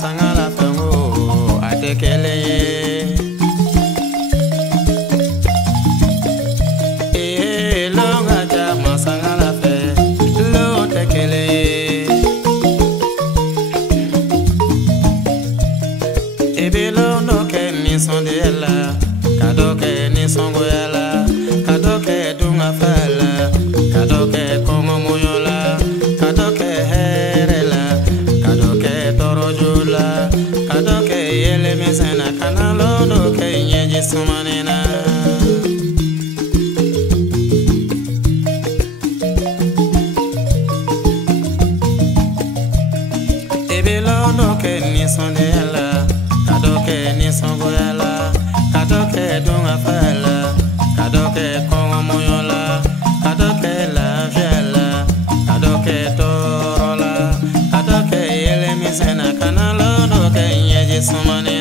masangala fengo atekele longa ja masangala fe lo tekele ebelo no ke ni sondela kadoke ni songoyala kadoke dunga fala kadoke kongo moyola kadoke herela kadoke torojula kadoke yele mesena kanalo no ke nyeji sumanena ebelo no ke ni sondela kadoke ni songoyala kadoke dunga fala kadoke kongo moyola kadoke la fiala kadoke torola kadoke yele misena kanalo no ke nyeji sumane